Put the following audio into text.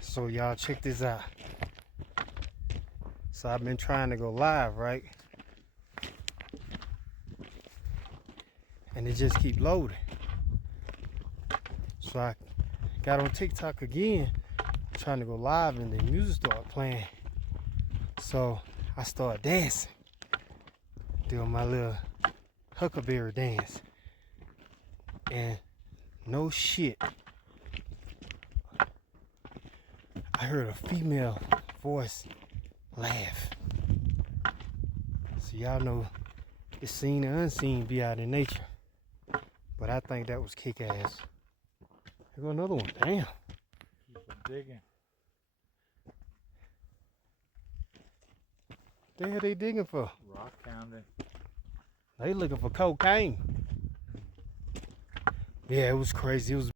So y'all check this out. So I've been trying to go live, right? And it just keep loading. So I got on TikTok again, trying to go live, and the music started playing. So I started dancing, doing my little huckleberry dance. And no shit, I heard a female voice laugh. So y'all know the seen and unseen be out in nature. But I think that was kick ass. Here go another one. Damn. Keep digging. What the hell they digging for? Rock pounding. They looking for cocaine. Yeah, it was crazy. It was